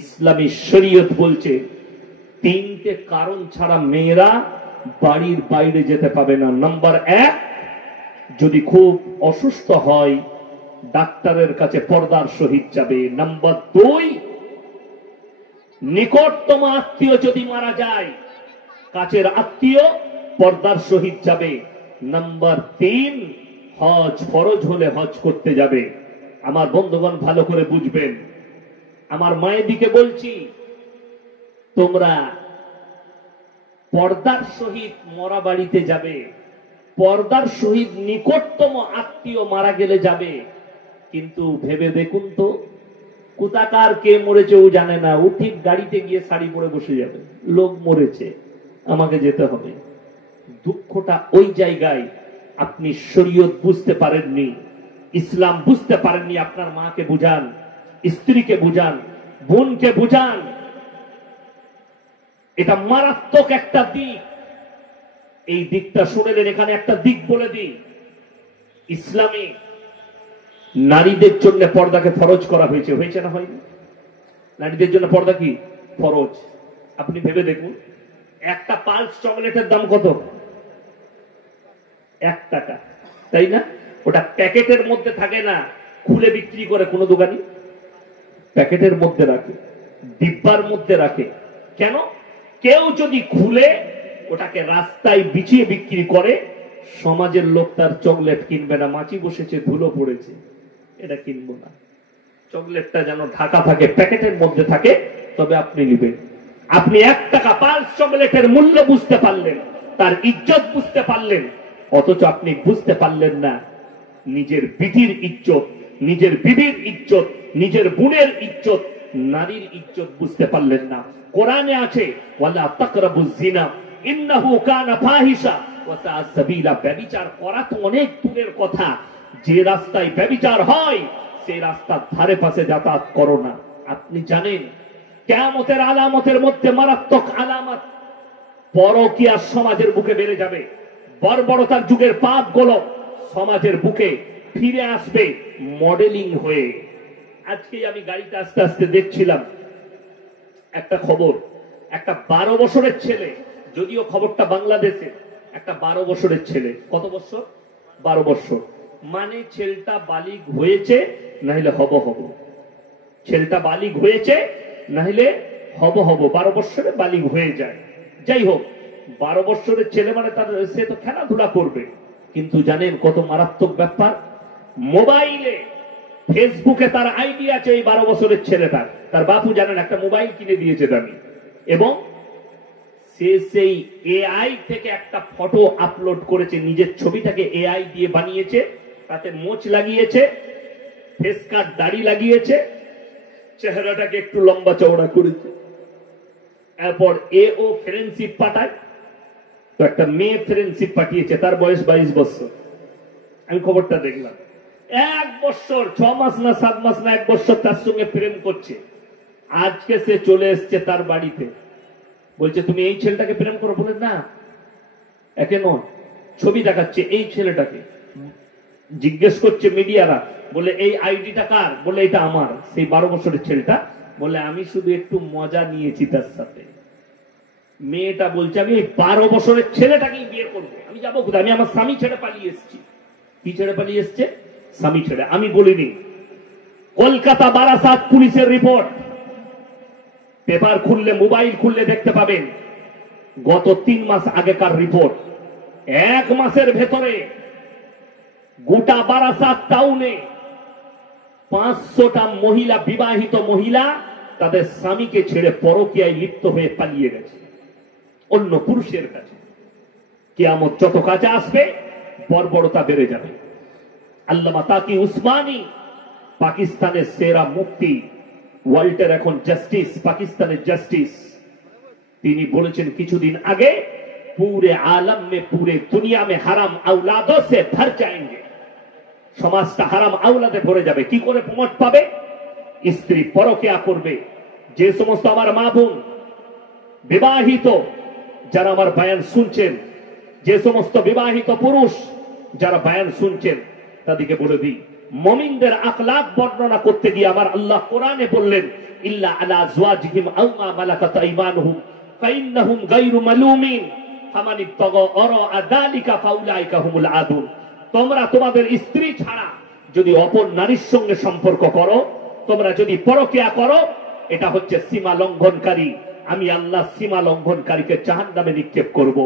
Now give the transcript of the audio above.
ইসলামী শরীয়ত বলছে তিনটে কারণ ছাড়া মেয়েরা বাড়ির বাইরে যেতে পাবে না। নাম্বার 1, যদি খুব অসুস্থ হয় ডাক্তারের কাছে পর্দার সহিত যাবে। নাম্বার 2, নিকটতম আত্মীয় যদি মারা যায়, কাছের আত্মীয়, পর্দার সহিত যাবে। নাম্বার 3, হজ ফরজ হলে হজ করতে যাবে। আমার বন্ধুগণ ভালো করে বুঝবেন, আমার মায়েদিকে বলছি, তোমরা পর্দার সহিত মরা বাড়িতে যাবে, পর্দার সহিত নিকটতম আত্মীয় মারা গেলে যাবে, কিন্তু ভেবে দেখুন তো কোথাকার কে মরেছে ও জানে না, ও ঠিক গাড়িতে গিয়ে শাড়ি পরে বসে যাবে, লোক মরেছে আমাকে যেতে হবে। দুঃখটা ওই জায়গায়, আপনি শরীয়ত বুঝতে পারেননি, ইসলাম বুঝতে পারেননি। আপনার মাকে বুঝান, স্ত্রীকে বুঝান, বোনকে বুঝান। এটা মারাত্মক একটা দিক। এই দিকটা শুনেলেন, এখানে একটা দিক বলে দিই। ইসলামে নারীদের জন্য পর্দাকে ফরজ করা হয়েছে, হয়েছে না হয়নি? নারীদের জন্য পর্দা কি ফরজ? আপনি ভেবে দেখুন, একটা পালস চকলেটের দাম কত? 1 টাকা, তাই না? ওটা প্যাকেটের মধ্যে থাকে না, খুলে বিক্রি করে কোন দোকানি? প্যাকেটের মধ্যে রাখে, ডিব্বার মধ্যে রাখে। কেন? কেউ যদি খুলে ওটাকে রাস্তায় বিছিয়ে বিক্রি করে, সমাজের লোক তার চকলেট কিনবে না। মাছি বসেছে, ধুলো পড়েছে, এটা কিনবো না। চকলেটটা যেন ঢাকা থাকে, প্যাকেটের মধ্যে থাকে, তবে আপনি নেবেন। আপনি 1 টাকা পালস চকলেটের মূল্য বুঝতে পারলেন, তার ইজ্জত বুঝতে পারলেন, অথচ আপনি বুঝতে পারলেন না নিজের বিটির ইজ্জত, নিজের বিবির ইজ্জত, নিজের বোনের ইজ্জত, নারীর ইজ্জত বুঝতে পারলেন না। কোরআনে আছে, ওয়ালা তাকরাবুজ জিনা ইন্নাহু কানা ফাহিশা ওয়া সাআ সাবিলা। ব্যভিচার করা তো অনেক দূরের কথা, যে রাস্তায় ব্যভিচার হয় সেই রাস্তার ধারে পাশে যাতায়াত করো না। আপনি জানেন কিয়ামতের আলামতের মধ্যে মারাত্মক আলামত, পরকীয়া সমাজের বুকে বেড়ে যাবে। বর্বরতার যুগের পাপগুলো সমাজের বুকে ফিরে আসবে মডেলিং হয়ে। আজকে আমি গাড়িতে আস্তে আস্তে দেখছিলাম একটা খবর, একটা 12 বছরের ছেলে, যদিও খবরটা বাংলাদেশে, একটা 12 বছরের ছেলে। কত বছর? 12 বছর। মানে ছেলেটা বালিগ হয়েছে, নাহলে হব হব। ছেলেটা বালিগ হয়েছে, নাহলে হব হব। 12 বছরে বালিগ হয়ে যায়। যাই হোক, 12 বছরের ছেলে মানে তার, সে তো খেলাধুলা করবে। কিন্তু জানেন কত মারাত্মক ব্যাপার? মোবাইলে, ফেসবুকে তার আইডি আছে এই 12 বছরের ছেলেটার। তার বাপু জানেন একটা মোবাইল কিনে দিয়েছে দামি, এবং সে সেই এআই থেকে একটা ফটো আপলোড করেছে, নিজের ছবিটাকে এআই দিয়ে বানিয়েছে, তাতে মোচ লাগিয়েছে, ফেস কাট দাড়ি লাগিয়েছে, চেহারাটাকে একটু লম্বা চওড়া করেছে। এরপর ও ফ্রেন্ডশিপ পাঠায়, তো একটা মেয়ে ফ্রেন্ডশিপ পাঠিয়েছে, তার বয়স 22 বছর। আমি খবরটা দেখলাম, 1 বছর 6 মাস না 7 মাস না 1 বছর তার সঙ্গে প্রেম করছে। আজকে সে চলে এসছে তার বাড়িতে, বলছে তুমি এই ছেলেটাকে প্রেম করো? বলে না, একে নয়, ছবি দেখাচ্ছে এই ছেলেটাকে। জিজ্ঞেস করছে মিডিয়ারা, বলে এই আইডিটা কার? বলে এটা আমার। সেই 12 বছরের ছেলেটা বলে আমি শুধু একটু মজা নিয়েছি তার সাথে। মেয়েটা বলছে আমি এই 12 বছরের ছেলেটাকেই বিয়ে করবো, আমি যাবো কোথায়? আমি আমার স্বামী ছেড়ে পালিয়ে এসেছি। কি ছেড়ে পালিয়ে এসছে? স্বামী ছেড়ে। আমি বলিনি, কলকাতা বারাসাত পুলিশের রিপোর্ট, পেপার খুললে, মোবাইল খুললে দেখতে পাবেন, গত 3 মাস আগেকার রিপোর্ট। 1 মাসের ভেতরে গোটা বারাসাত টাউনে 500টা মহিলা, বিবাহিত মহিলা, তাদের স্বামীকে ছেড়ে পরকীয়ায় লিপ্ত হয়ে পালিয়ে গেছে অন্য পুরুষের কাছে। কিয়ামত যত কাছে আসবে বর্বরতা বেড়ে যাবে। আল্লামা তাকি উসমানী, পাকিস্তানের সেরা মুফতি, ওয়ার্ল্ডের এখন জাস্টিস, পাকিস্তানের জাস্টিস, তিনি বলেছেন কিছুদিন আগে, पूरे आलम में, पूरे दुनिया में हराम औलादों से भर जाएंगे। সমাজটা হারাম আওলাদে ভরে যাবে। কি করে প্রমোট পাবে? স্ত্রী পরকীয়া করবে। যে সমস্ত আমার মা বোন বিবাহিত যারা আমার বয়ান শুনছেন, যে সমস্ত বিবাহিত পুরুষ যারা বয়ান শুনছেন, তাদেরকে বলে দিই, মুমিনদের আখলাক বর্ণনা করতে গিয়ে আমার আল্লাহ কোরআনে বললেন, ইল্লা আলা আজওয়াজিহিম আও মা মালাকাত আইমানুহুম ফাইন্নাহুম গায়রু মালুমিন ফামান ইবতাগা ওয়ারা যালিকা ফাউলাইকা হুমুল আদুন। তোমরা তোমাদের স্ত্রী ছাড়া যদি অপর নারীর সঙ্গে সম্পর্ক করো, তোমরা যদি পরকিয়া করো, এটা হচ্ছে সীমা লঙ্ঘনকারী। আমি আল্লাহ সীমা লঙ্ঘনকারীকে জাহান্নামে নিক্ষেপ করব।